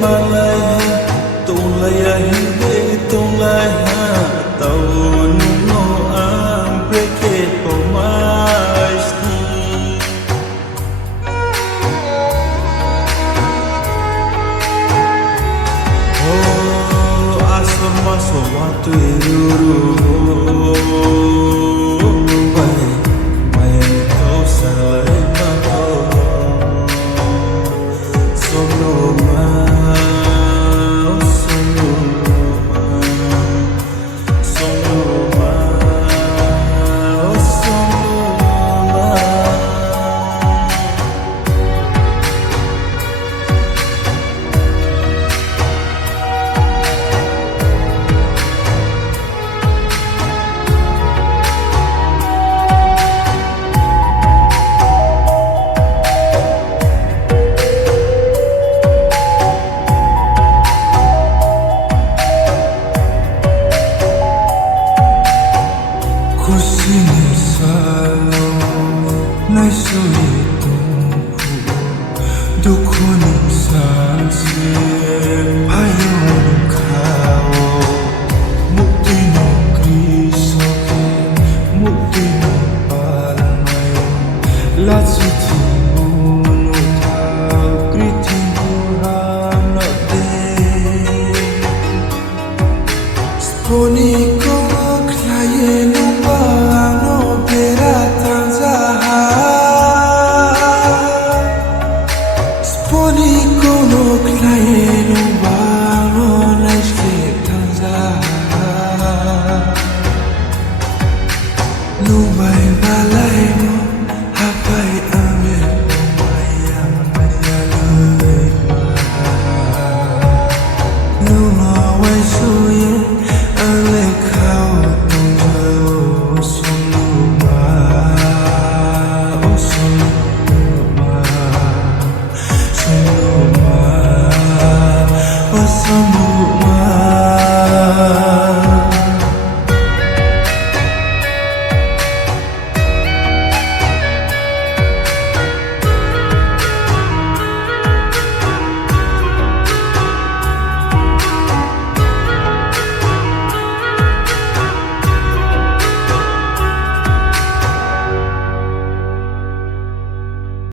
malaya tung laya hinde tung laya tau nuno am breke pomasti oh asor maso watu iruru Dukunim sansi ayom kao mukti no Kristo mukti no palmayo latsiti no ta kriti no te sponi ko klaye no ba no pera tanza Kono klaeno baro naiste tanza Nubai balai mo hapai ame maya maya lui Numa wai suye ale kau nungayo sonuma Sonuma